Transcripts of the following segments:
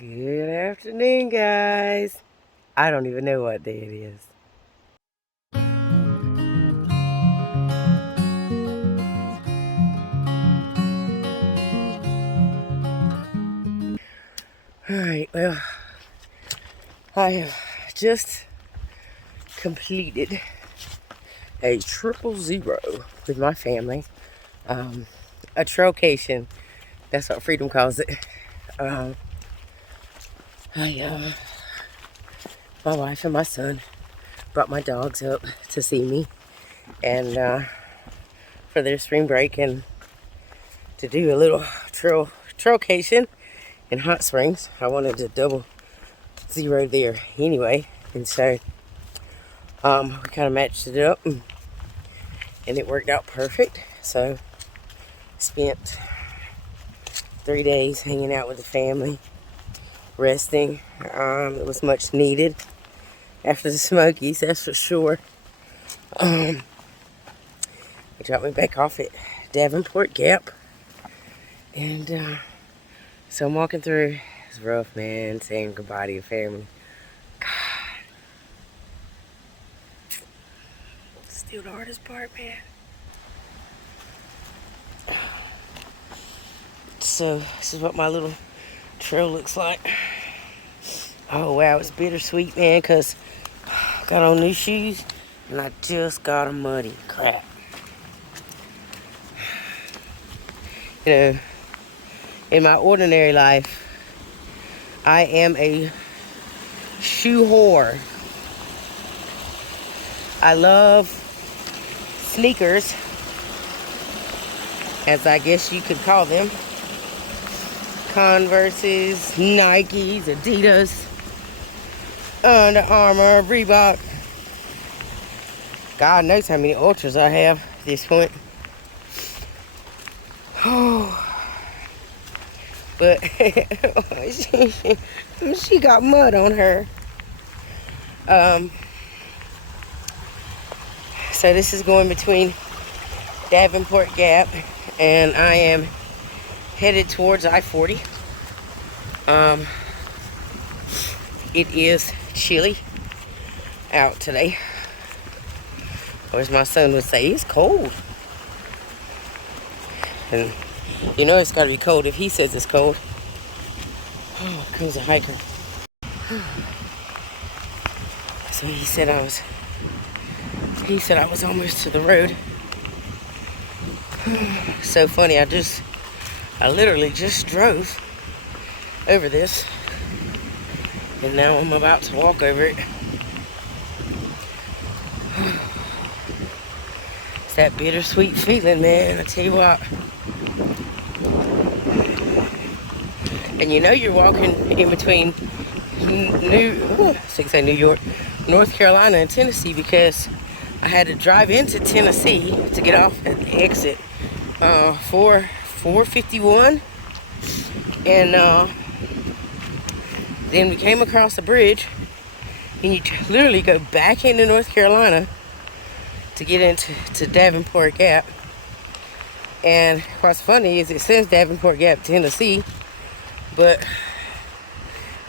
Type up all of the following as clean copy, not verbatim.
Good afternoon, guys. I don't even know what day it is. Alright, well, I have just completed a 000 with my family. A trocation, that's what Freedom calls it. My wife and my son brought my dogs up to see me and for their spring break and to do a little trocation in Hot Springs. I wanted to 0 there anyway, and so we kind of matched it up and it worked out perfect. So spent 3 days hanging out with the family, resting. It was much needed after the Smokies, that's for sure. They dropped me back off at Davenport Gap, and so I'm walking through. It's rough, man, saying goodbye to your family. God, still the hardest part, man. So this is what my little trail looks like. Oh wow, it's bittersweet, man, because I got on new shoes and I just got them muddy. Crap. You know, in my ordinary life, I am a shoe whore. I love sneakers, as I guess you could call them. Converses, Nikes, Adidas, Under Armour, Reebok. God knows how many Ultras I have at this point. Oh, but she got mud on her. So this is going between Davenport Gap, and I am headed towards I-40. It is chilly out today, or as my son would say, it's cold. And you know it's got to be cold if he says it's cold. Oh, comes a hiker. So he said I was almost to the road. So funny, I literally just drove over this, and now I'm about to walk over it. It's that bittersweet feeling, man, I tell you what. And you know you're walking in between New York, North Carolina and Tennessee, because I had to drive into Tennessee to get off at the exit 451, and then we came across the bridge, and you literally go back into North Carolina to get into Davenport Gap. And what's funny is it says Davenport Gap, Tennessee, but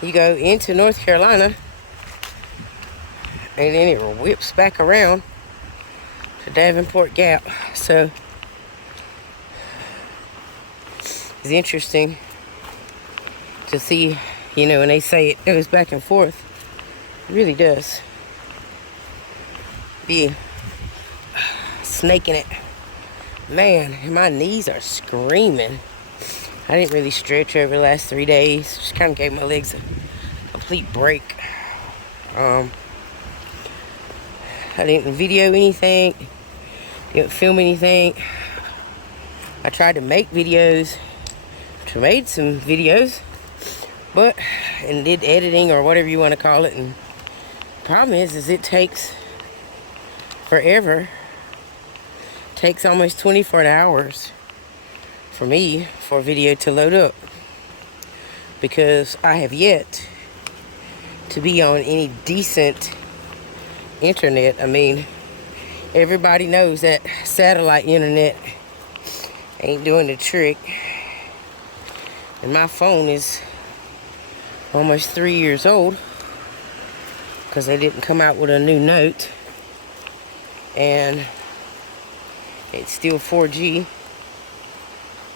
you go into North Carolina and then it whips back around to Davenport Gap. So it's interesting to see, you know, when they say it goes back and forth, it really does. Be snaking it. Man, my knees are screaming. I didn't really stretch over the last 3 days. Just kind of gave my legs a complete break. I didn't video anything. Didn't film anything. I tried to make videos. I made some videos. And did editing or whatever you want to call it. And the problem is it takes forever. It takes almost 24 hours for me for a video to load up, because I have yet to be on any decent internet. I mean, everybody knows that satellite internet ain't doing the trick, and my phone is almost 3 years old, because they didn't come out with a new note, and it's still 4G,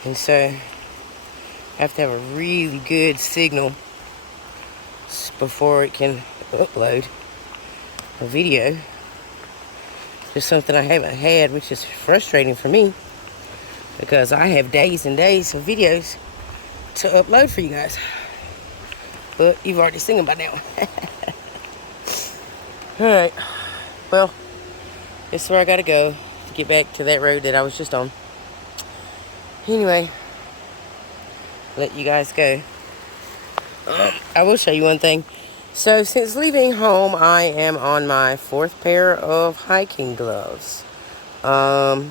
and so I have to have a really good signal before it can upload a video. Just something I haven't had, which is frustrating for me, because I have days and days of videos to upload for you guys. But you've already seen them by now. Alright, well, this is where I gotta go to get back to that road that I was just on. Anyway, let you guys go. I will show you one thing. So since leaving home, I am on my 4th pair of hiking gloves. So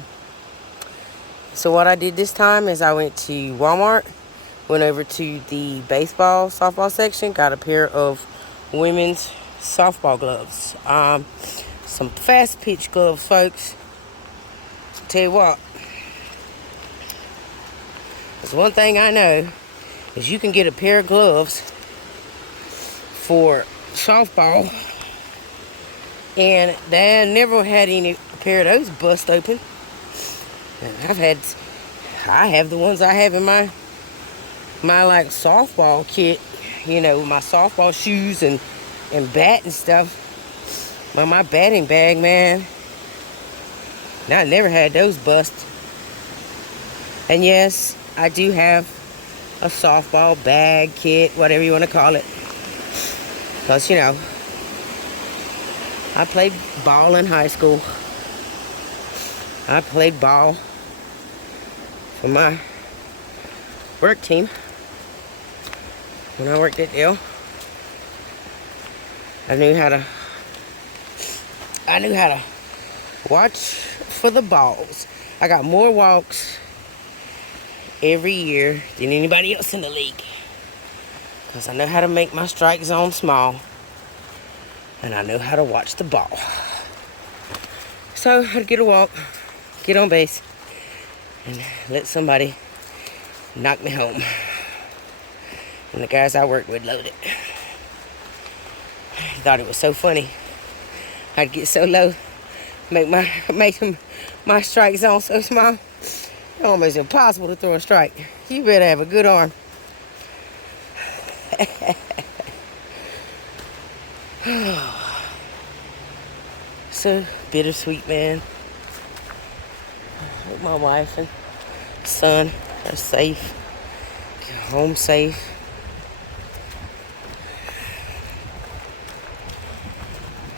what I did this time is I went to Walmart, went over to the baseball, softball section, got a pair of women's softball gloves. Some fast pitch gloves, folks. Tell you what, there's one thing I know, is you can get a pair of gloves for softball, and they never had any pair of those bust open. And I have the ones I have in my like softball kit, you know, my softball shoes and bat and stuff. But my batting bag, man, I never had those bust. And yes, I do have a softball bag, kit, whatever you want to call it. Because, you know, I played ball in high school. I played ball for my work team when I worked at Dell. I knew how to watch for the balls. I got more walks every year than anybody else in the league, because I know how to make my strike zone small, and I know how to watch the ball. So I'd get a walk, get on base, and let somebody knock me home. And the guys I worked with loved it. I thought it was so funny. I'd get so low, make my strike zone so small, it's almost impossible to throw a strike. You better have a good arm. So bittersweet, man. I hope my wife and son are safe, get home safe.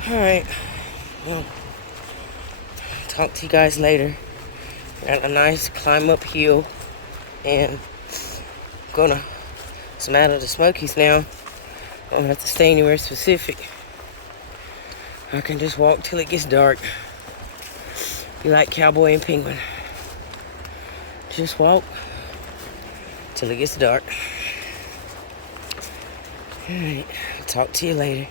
Alright, well, talk to you guys later. Got a nice climb uphill, and I'm out of the Smokies now. I don't have to stay anywhere specific. I can just walk till it gets dark. Be like Cowboy and Penguin. Just walk till it gets dark. Alright, I'll talk to you later.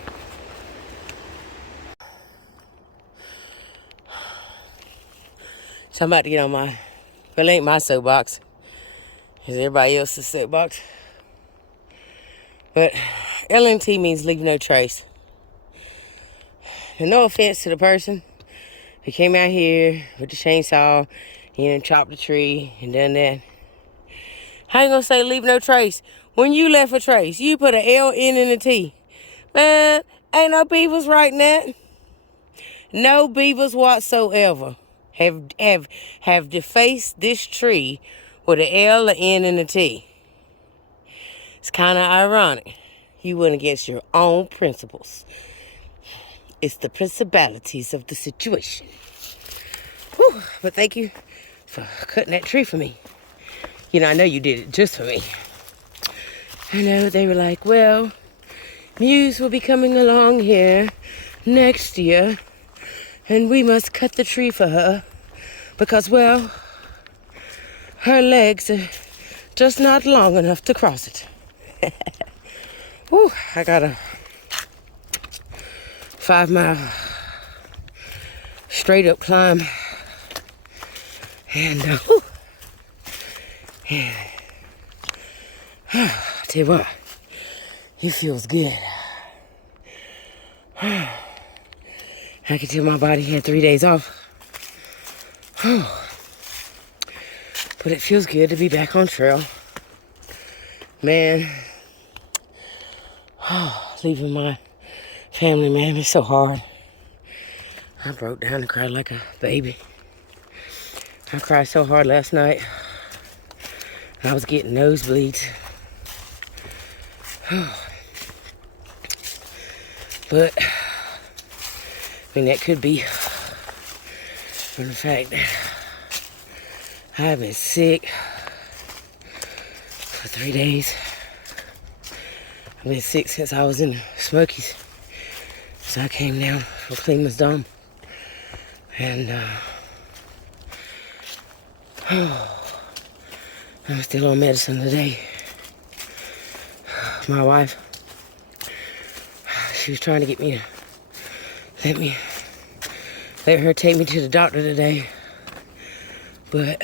So I'm about to get on well, it ain't my soapbox. It's everybody else's soapbox. But LNT means leave no trace. And no offense to the person who came out here with the chainsaw and chopped the tree and done that. I ain't gonna say leave no trace. When you left a trace, you put an L, N, and a T. Man, ain't no beavers writing that. No beavers whatsoever have defaced this tree with an L, an N, and a T. It's kind of ironic. You went against your own principles. It's the principalities of the situation. Whew, but thank you for cutting that tree for me. You know, I know you did it just for me. I know they were like, well, Muse will be coming along here next year, and we must cut the tree for her because, well, her legs are just not long enough to cross it. Whew, I got a 5-mile straight up climb. And, yeah. I'll tell you what, It feels good. I could tell my body had 3 days off. But it feels good to be back on trail. Man, leaving my family, man, it's so hard. I broke down and cried like a baby. I cried so hard last night. I was getting nosebleeds. But, I mean, that could be from the fact that I've been sick for 3 days. I've been sick since I was in the Smokies. So I came down from Cleveland's Dome. And I'm still on medicine today. My wife, she was trying to get me to let her take me to the doctor today. But,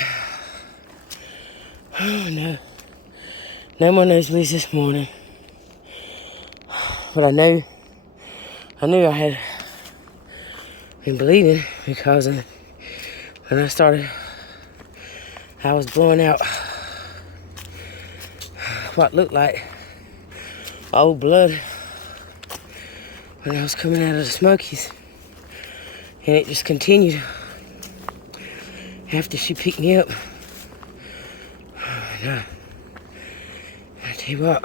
oh no. No more nosebleeds this morning. But I knew I had been bleeding because when I started, I was blowing out what looked like old blood when I was coming out of the Smokies. And it just continued after she picked me up. And I tell you what,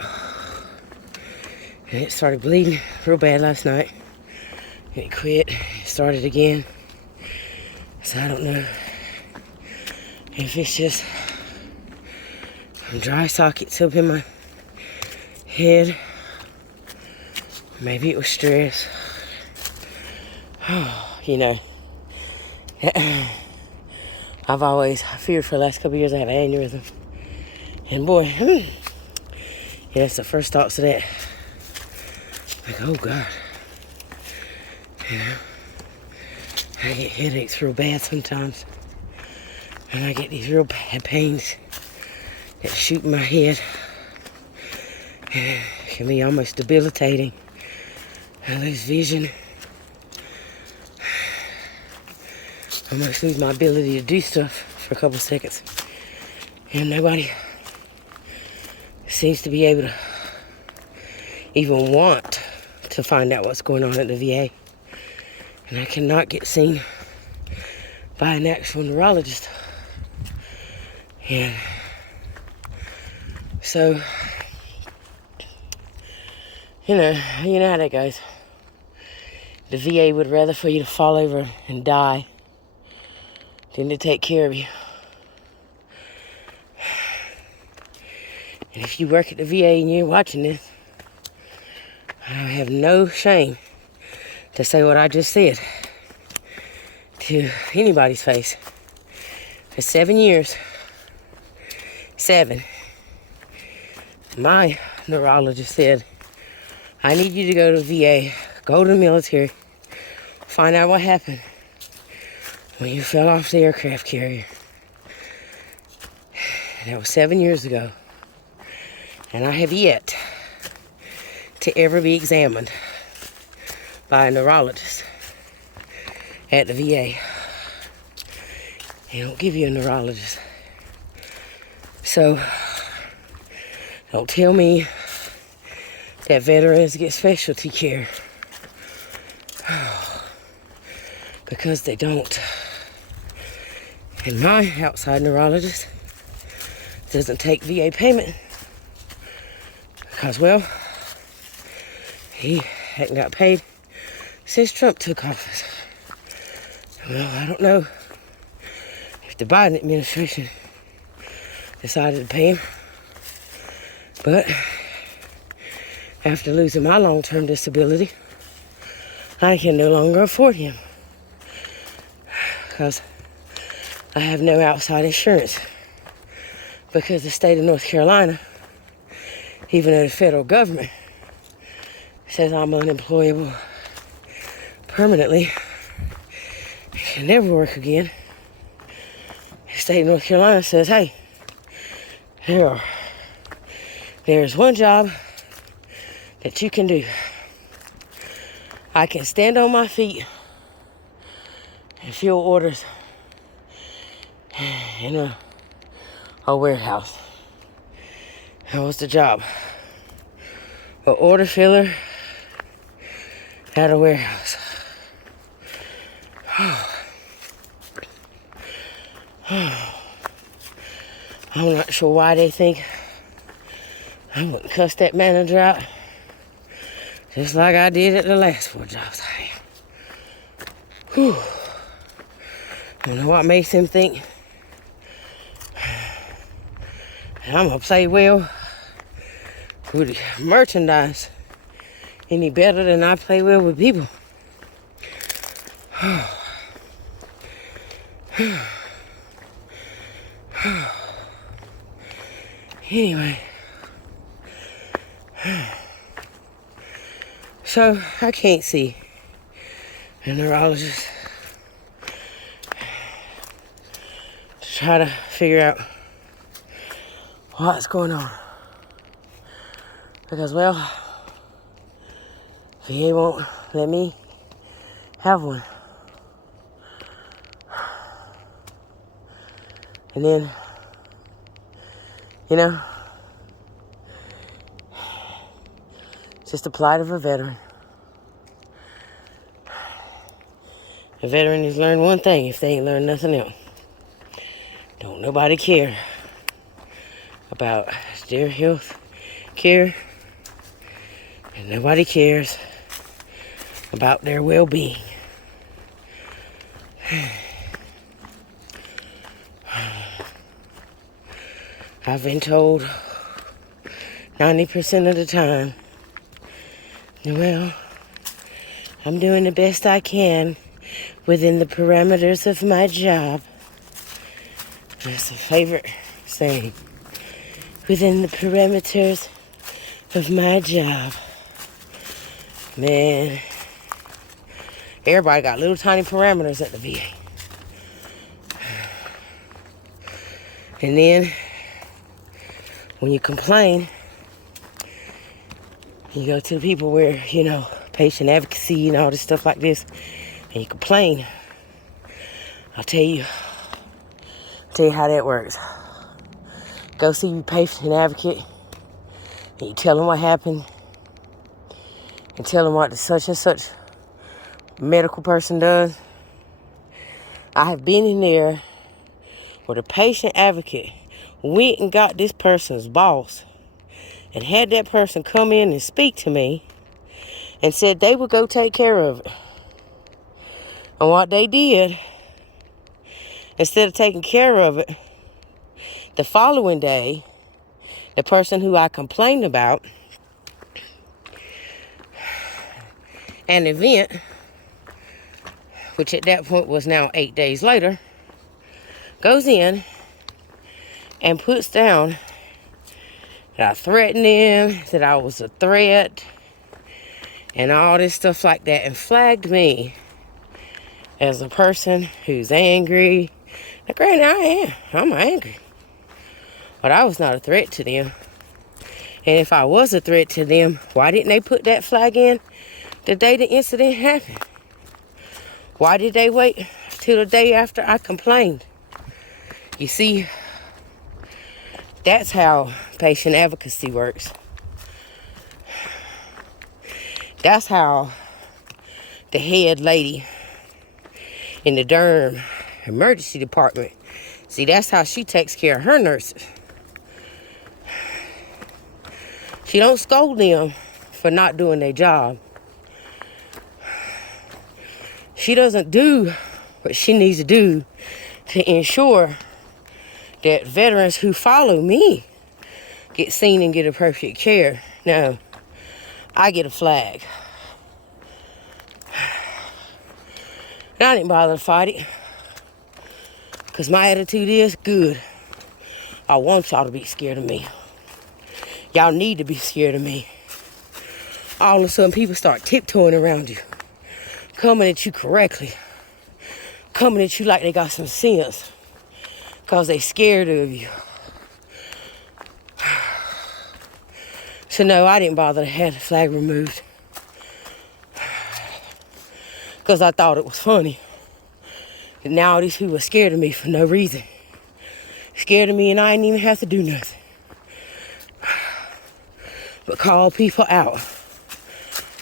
and it started bleeding real bad last night. And it quit. It started again. So I don't know if it's just some dry sockets up in my head. Maybe it was stress. You know, I've always feared for the last couple of years I had an aneurysm. And boy, yeah, that's the first thoughts of that. Like, oh God. You know, I get headaches real bad sometimes. And I get these real bad pains that shoot in my head. And it can be almost debilitating. I lose vision. I almost lose my ability to do stuff for a couple seconds. And nobody seems to be able to even want to find out what's going on at the VA. And I cannot get seen by an actual neurologist. And so, you know how that goes. The VA would rather for you to fall over and die than to take care of you. And if you work at the VA and you're watching this, I have no shame to say what I just said to anybody's face. For 7 years, my neurologist said, I need you to go to the VA, go to the military, find out what happened when you fell off the aircraft carrier. That was 7 years ago. And I have yet to ever be examined by a neurologist at the VA. They don't give you a neurologist. So, don't tell me that veterans get specialty care. Because they don't. And my outside neurologist doesn't take VA payment. Because, well, he hadn't got paid since Trump took office. Well, I don't know if the Biden administration decided to pay him. But after losing my long-term disability, I can no longer afford him. Because I have no outside insurance. Because the state of North Carolina, even though the federal government says I'm unemployable permanently, can never work again, the state of North Carolina says, hey, there's one job that you can do. I can stand on my feet and fill orders in a warehouse. That was the job. An order filler at a warehouse. I'm not sure why they think I wouldn't cuss that manager out, just like I did at the last 4 jobs I had. Whew. I don't know what makes them think that I'm gonna play well with the merchandise any better than I play well with people. Anyway, so I can't see a neurologist to try to figure out what's going on. Because, well, VA won't let me have one. And then, it's just the plight of a veteran. A veteran has learned one thing if they ain't learned nothing else. Don't nobody care about their health care, and nobody cares about their well-being. I've been told 90% of the time, well, I'm doing the best I can within the parameters of my job. That's a favorite saying. Within the parameters of my job. Man, everybody got little tiny parameters at the VA. And then, when you complain, you go to the people where, patient advocacy and all this stuff like this, and you complain. I'll tell you how that works. Go see your patient advocate, and you tell them what happened, and tell them what the such and such medical person does. I have been in there where the patient advocate went and got this person's boss and had that person come in and speak to me and said they would go take care of it. And what they did, instead of taking care of it, the following day, the person who I complained about an event, which at that point was now 8 days later, goes in and puts down that I threatened him, that I was a threat, and all this stuff like that, and flagged me as a person who's angry. Now, granted, I'm angry, but I was not a threat to them. And if I was a threat to them, why didn't they put that flag in the day the incident happened? Why did they wait till the day after I complained? You see, that's how patient advocacy works. That's how the head lady in the derm emergency department, see, that's how she takes care of her nurses. She don't scold them for not doing their job. She doesn't do what she needs to do to ensure that veterans who follow me get seen and get appropriate care. No, I get a flag. And I didn't bother to fight it, because my attitude is good. I want y'all to be scared of me. Y'all need to be scared of me. All of a sudden, people start tiptoeing around you, coming at you correctly, coming at you like they got some sense, because they scared of you. So no, I didn't bother to have the flag removed. Because I thought it was funny. And now all these people are scared of me for no reason. Scared of me and I didn't even have to do nothing. But call people out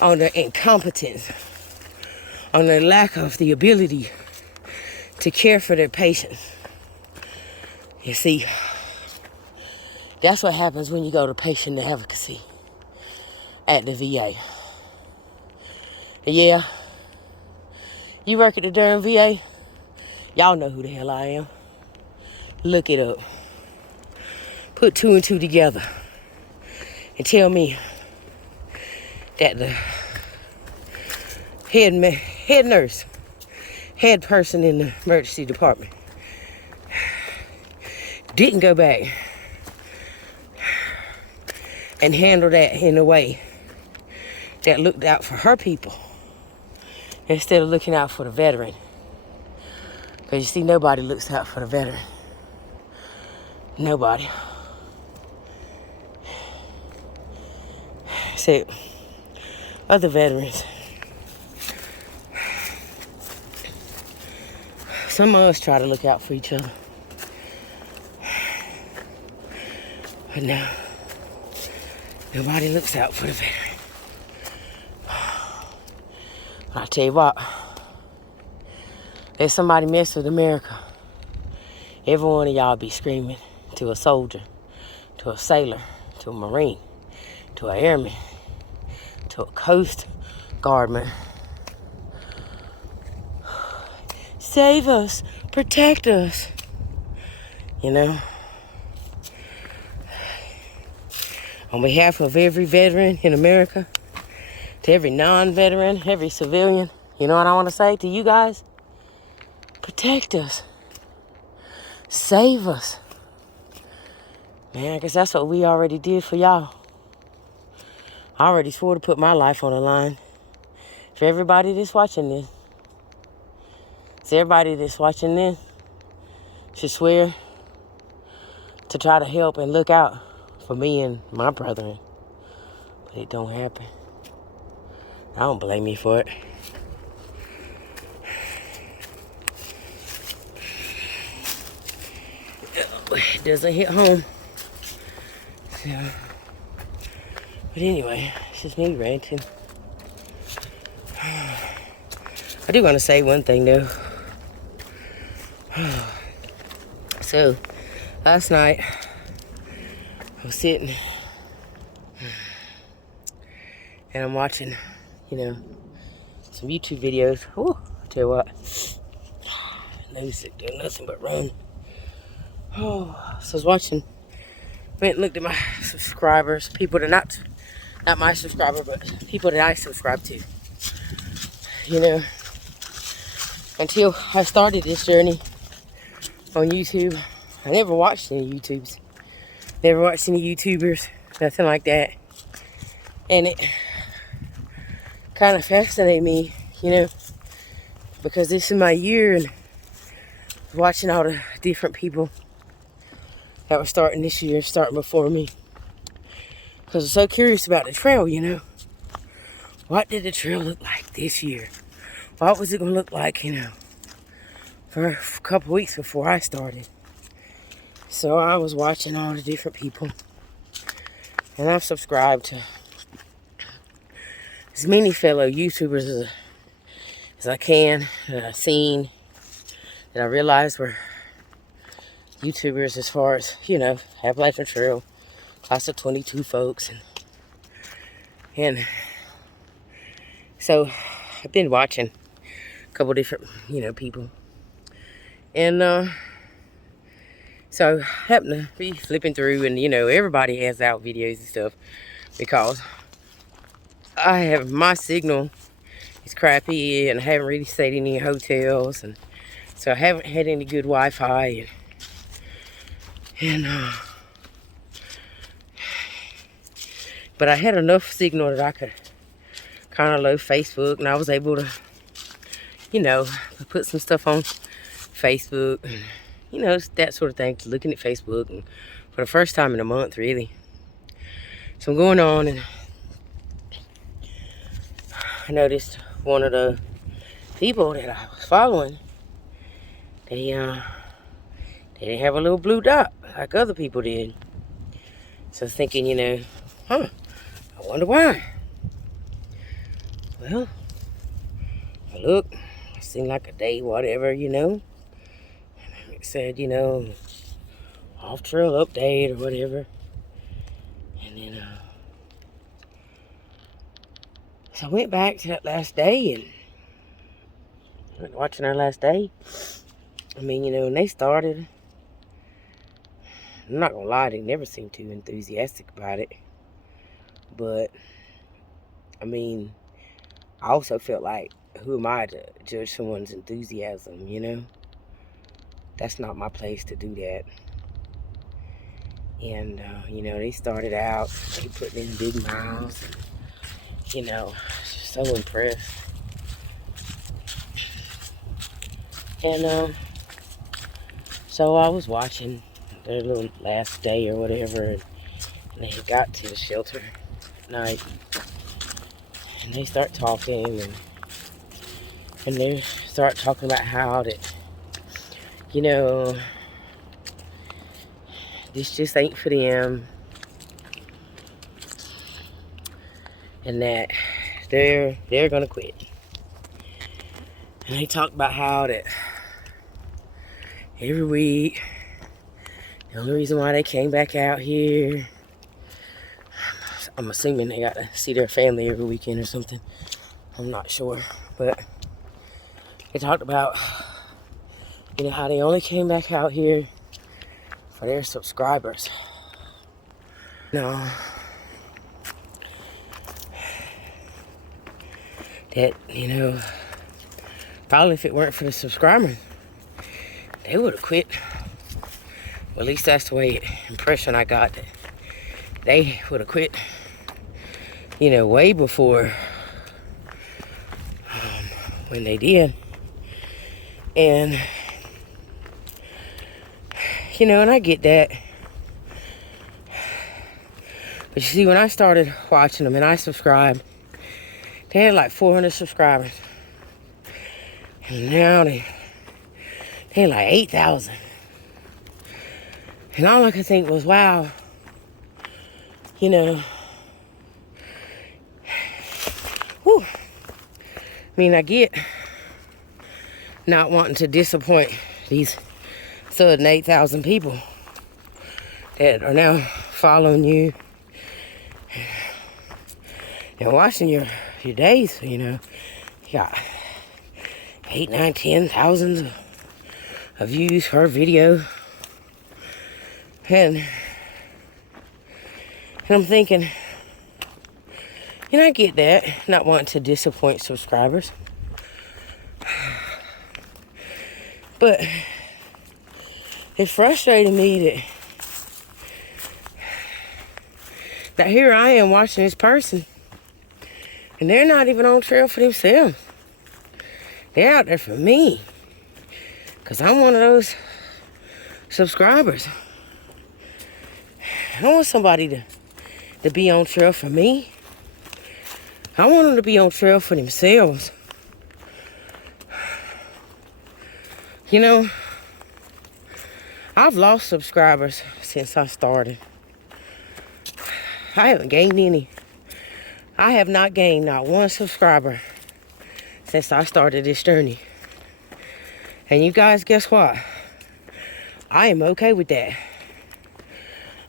on their incompetence, on their lack of the ability to care for their patients. You see, that's what happens when you go to patient advocacy at the VA. And yeah, you work at the darn VA, y'all know who the hell I am. Look it up. Put 2 and 2 together and tell me that the head nurse, head person in the emergency department didn't go back and handle that in a way that looked out for her people instead of looking out for the veteran. Because you see, nobody looks out for the veteran. Nobody. Except other veterans. Some of us try to look out for each other. But no, nobody looks out for the veteran. I tell you what, let somebody mess with America, every one of y'all be screaming to a soldier, to a sailor, to a Marine, to an airman, to a Coast Guardman. Save us, protect us, you know. On behalf of every veteran in America, to every non-veteran, every civilian, you know what I want to say to you guys? Protect us. Save us. Man, I guess that's what we already did for y'all. I already swore to put my life on the line for everybody that's watching this. So everybody that's watching this should swear to try to help and look out for me and my brethren. But it don't happen. I don't blame you for it. It doesn't hit home. So, but anyway, it's just me ranting. I do want to say one thing though. So, last night, I was sitting and I'm watching, you know, some YouTube videos. Ooh, I tell you what, nose sick doing nothing but run. Oh, so I was watching, went and looked at my subscribers, people that not my subscriber, but people that I subscribe to. You know, until I started this journey on YouTube, I never watched any YouTubes. Never watched any YouTubers, nothing like that. And it kind of fascinated me, you know, because this is my year and watching all the different people that were starting this year, starting before me. Because I'm so curious about the trail, you know. What did the trail look like this year? What was it going to look like, you know, for a couple weeks before I started? So I was watching all the different people. And I've subscribed to as many fellow YouTubers as I can, that I've seen, that I realized were YouTubers as far as, you know, Appalachian Trail, class of 22 folks. And so I've been watching a couple different, you know, people. And so I happened to be flipping through, and, you know, everybody has out videos and stuff because my signal is crappy and I haven't really stayed in any hotels, and so I haven't had any good Wi-Fi, but I had enough signal that I could kind of load Facebook, and I was able to, you know, put some stuff on Facebook, and, you know, that sort of thing, looking at Facebook, and for the first time in a month, really. So I'm going on, and I noticed one of the people that I was following, they didn't have a little blue dot like other people did. So I was thinking, I wonder why. Well, I looked, it seemed like a day, whatever, and it said, off trail update or whatever. And then, so I went back to that last day and went watching our last day. I mean, when they started, I'm not gonna lie, they never seemed too enthusiastic about it. But, I mean, I also felt like, who am I to judge someone's enthusiasm, That's not my place to do that. And, they started out, they putting in big miles, and, just so impressed. And, so I was watching their little last day or whatever, and they got to the shelter at night, and they start talking, and they start talking about how that, this just ain't for them, and that they're gonna quit. And they talk about how that every week, the only reason why they came back out here, I'm assuming they got to see their family every weekend or something. I'm not sure, but they talked about, how they only came back out here for their subscribers. No. That, probably if it weren't for the subscribers, they would have quit. Well, at least that's the way impression I got, that they would have quit, way before when they did. And, and I get that. But you see, when I started watching them and I subscribed, they had like 400 subscribers. And now they had like 8,000. And all I could think was, wow, whew. I mean, I get not wanting to disappoint these sudden 8,000 people that are now following you and watching your days, you got 8, 9, 10,000 of views per video. And I'm thinking, I get that, not wanting to disappoint subscribers. But it frustrated me that here I am watching this person, and they're not even on trail for themselves. They're out there for me, because I'm one of those subscribers. I don't want somebody to be on trail for me. I want them to be on trail for themselves. I've lost subscribers since I started. I haven't gained any. I have not gained not one subscriber since I started this journey. And you guys, guess what? I am okay with that.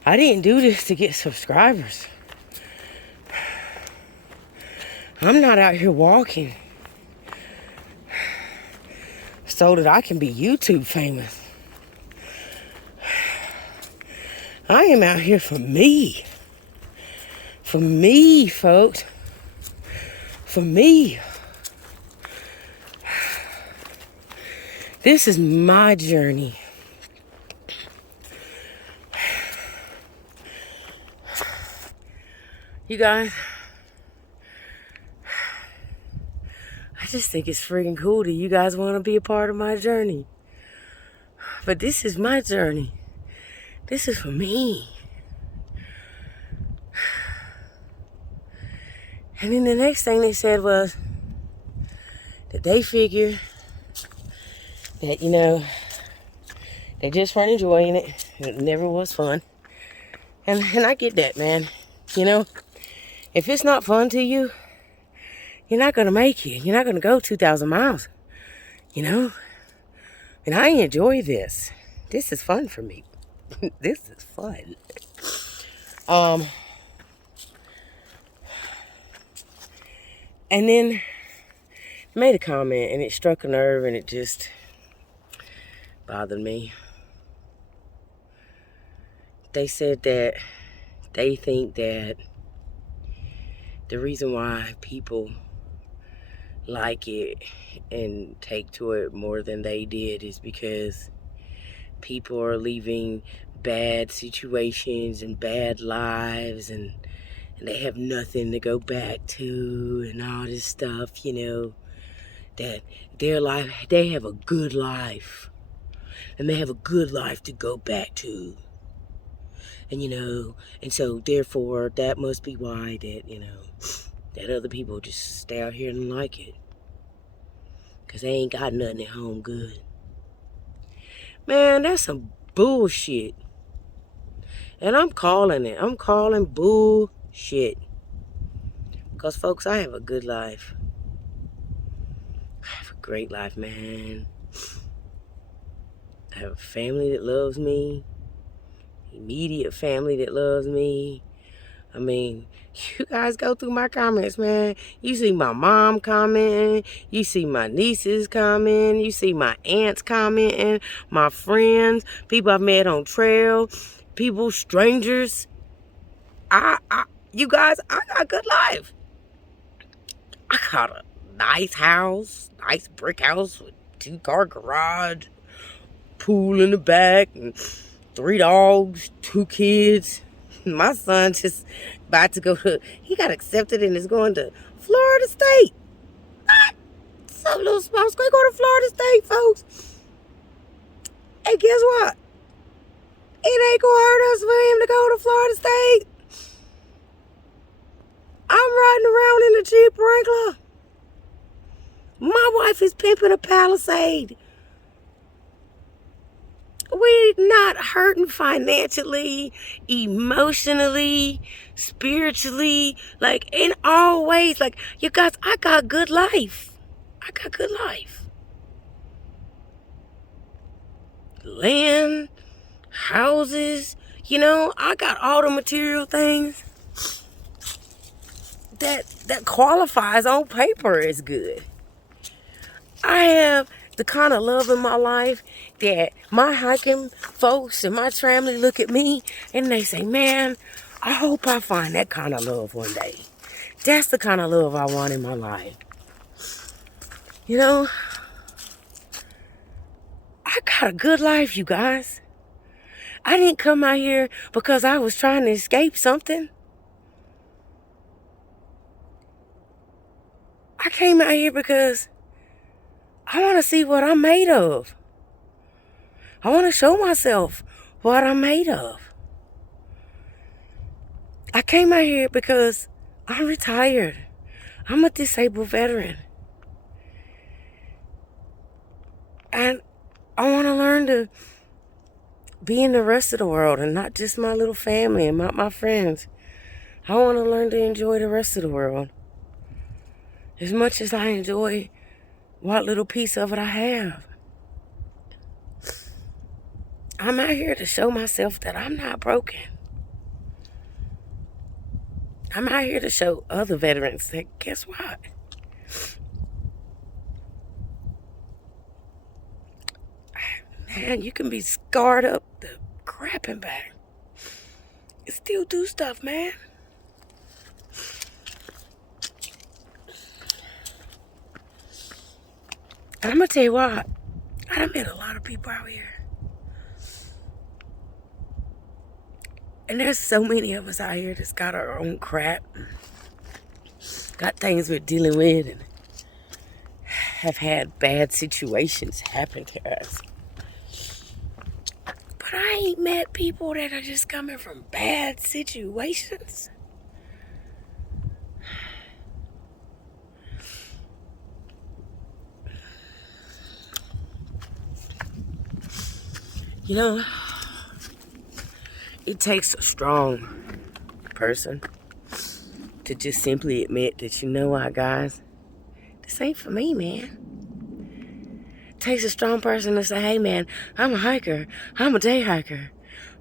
I didn't do this to get subscribers. I'm not out here walking so that I can be YouTube famous. I am out here for me. For me, folks. For me. This is my journey. You guys, I just think it's freaking cool that you guys want to be a part of my journey. But this is my journey. This is for me. And then the next thing they said was that they figure that, you know, they just weren't enjoying it. It never was fun. And I get that, man. You know, if it's not fun to you, you're not going to make it. You're not going to go 2,000 miles, you know. And I enjoy this. This is fun for me. This is fun. And then made a comment and it struck a nerve and it just bothered me. They said that they think that the reason why people like it and take to it more than they did is because people are leaving bad situations and bad lives and they have nothing to go back to and all this stuff, you know, that their life, they have a good life and they have a good life to go back to. And, you know, and so therefore that must be why that, you know, that other people just stay out here and like it. Because they ain't got nothing at home good. Man, that's some bullshit. And I'm calling it. I'm calling bullshit. Because, folks, I have a good life. I have a great life, man. I have a family that loves me. Immediate family that loves me. I mean, you guys go through my comments, man. You see my mom commenting. You see my nieces commenting. You see my aunts commenting. My friends. People I've met on trail. People, strangers. You guys, I got a good life. I got a nice house. Nice brick house with 2-car garage. Pool in the back. And 3 dogs. 2 kids. My son just about to go to, he got accepted and is going to Florida State. What? Some little small school go to Florida State, folks. Hey, guess what? It ain't gonna hurt us for him to go to Florida State. I'm riding around in a Jeep Wrangler. My wife is pimping a Palisade. We're not hurting financially, emotionally, spiritually, like in all ways. Like, you guys, I got good life. I got good life. Land, houses, you know, I got all the material things that qualifies on paper as good. I have the kind of love in my life that my hiking folks and my family look at me and they say, man, I hope I find that kind of love one day. That's the kind of love I want in my life. You know, I got a good life, you guys. I didn't come out here because I was trying to escape something. I came out here because I want to see what I'm made of. I want to show myself what I'm made of. I came out here because I'm retired. I'm a disabled veteran. And I want to learn to be in the rest of the world and not just my little family and my friends. I want to learn to enjoy the rest of the world as much as I enjoy what little piece of it I have. I'm out here to show myself that I'm not broken. I'm out here to show other veterans that, guess what? Man, you can be scarred up the crap and back and still do stuff, man. And I'm going to tell you what, I done met a lot of people out here. And there's so many of us out here that's got our own crap. Got things we're dealing with and have had bad situations happen to us. But I ain't met people that are just coming from bad situations. You know, it takes a strong person to just simply admit that, you know what, guys, this ain't for me, man. It takes a strong person to say, hey, man, I'm a hiker. I'm a day hiker.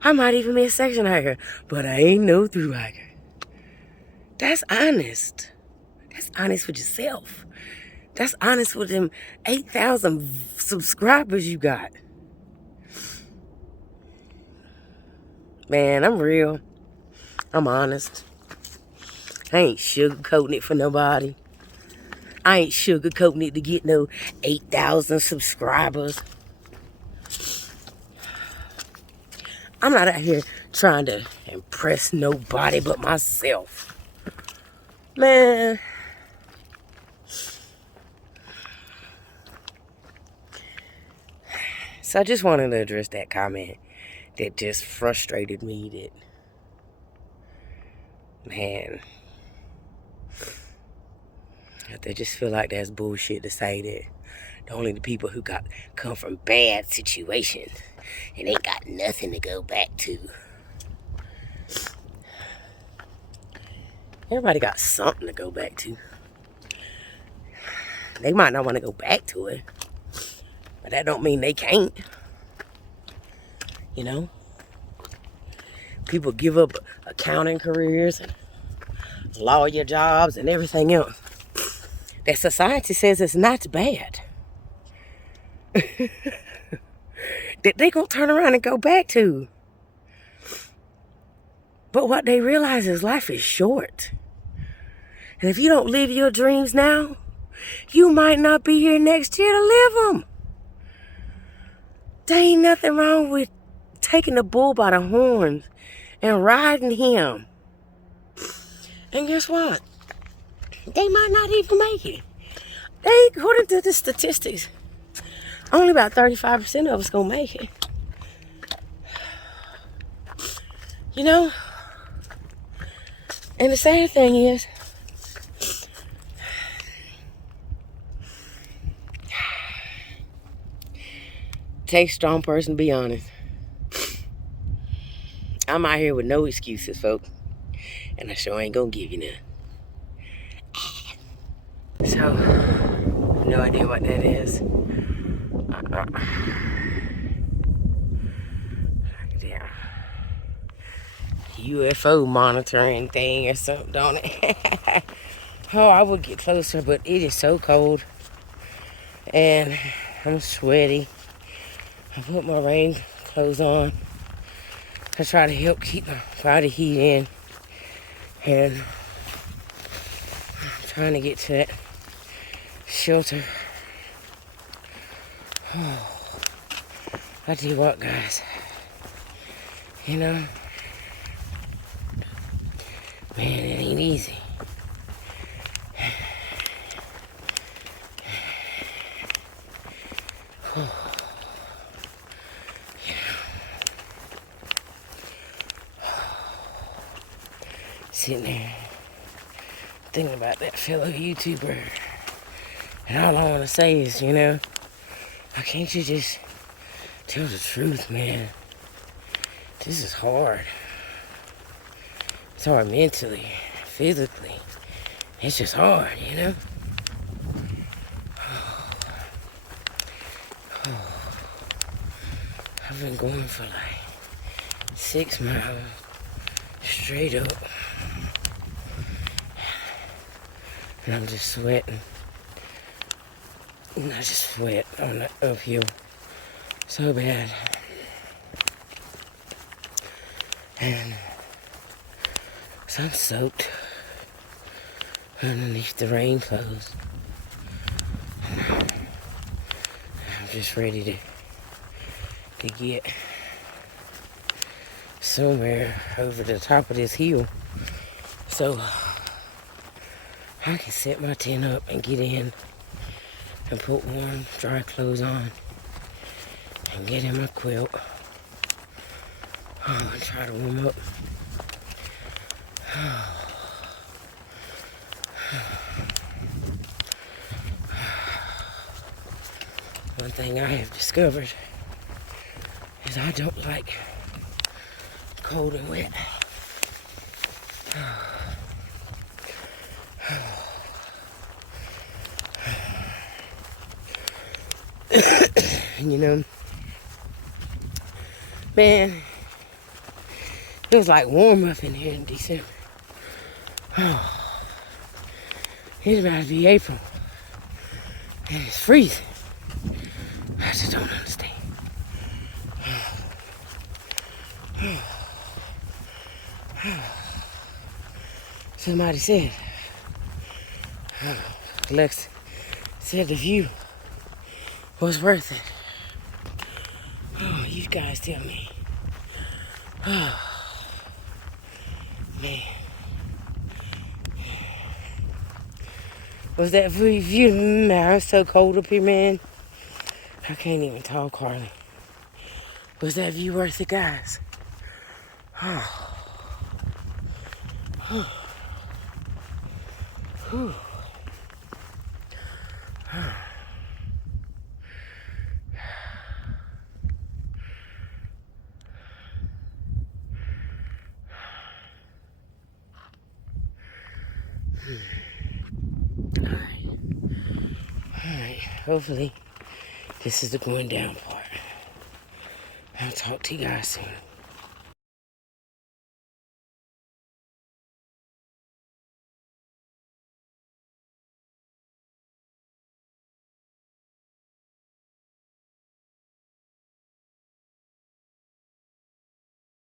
I might even be a section hiker, but I ain't no through hiker. That's honest. That's honest with yourself. That's honest with them 8,000 subscribers you got. Man, I'm real. I'm honest. I ain't sugarcoating it for nobody. I ain't sugarcoating it to get no 8,000 subscribers. I'm not out here trying to impress nobody but myself. Man. So I just wanted to address that comment that just frustrated me. That, man, I just feel like that's bullshit to say that only the people who come from bad situations and ain't got nothing to go back to. Everybody got something to go back to. They might not want to go back to it, but that don't mean they can't. You know? People give up accounting careers and lawyer jobs and everything else that society says is not bad. That they gonna turn around and go back to. But what they realize is life is short. And if you don't live your dreams now, you might not be here next year to live them. There ain't nothing wrong with taking the bull by the horns and riding him. And guess what? They might not even make it. According to the statistics, only about 35% of us gonna make it. You know? And the sad thing is, it takes a strong person to be honest. I'm out here with no excuses, folks. And I sure ain't gonna give you none. So, no idea what that is. Yeah. UFO monitoring thing or something, don't it? Oh, I would get closer, but it is so cold. And I'm sweaty. I put my rain clothes on. I try to help keep my body heat in. And I'm trying to get to that shelter. Oh, I tell you what, guys. You know, man, it ain't easy. Sitting there thinking about that fellow YouTuber, and all I want to say is, you know, why can't you just tell the truth, man? This is hard. It's hard mentally, physically. It's just hard, you know? I've been going for like 6 miles straight up. And I'm just sweating. And I just sweat on the uphill so bad. And so I'm soaked underneath the rain clothes. I'm just ready to get somewhere over the top of this hill so I can set my tent up and get in and put warm, dry clothes on and get in my quilt. Oh, and try to warm up. One thing I have discovered is because I don't like cold and wet. You know, man, it was like warm up in here in December. It's about to be April, and it's freezing. I just don't understand. Somebody said, Lex said the view was worth it. Oh, you guys tell me. Oh, man. Was that view? Man, I'm so cold up here, man. I can't even talk hardly. Was that view worth it, guys? Oh. Oh. Whew. Alright, hopefully this is the going down part. I'll talk to you guys soon.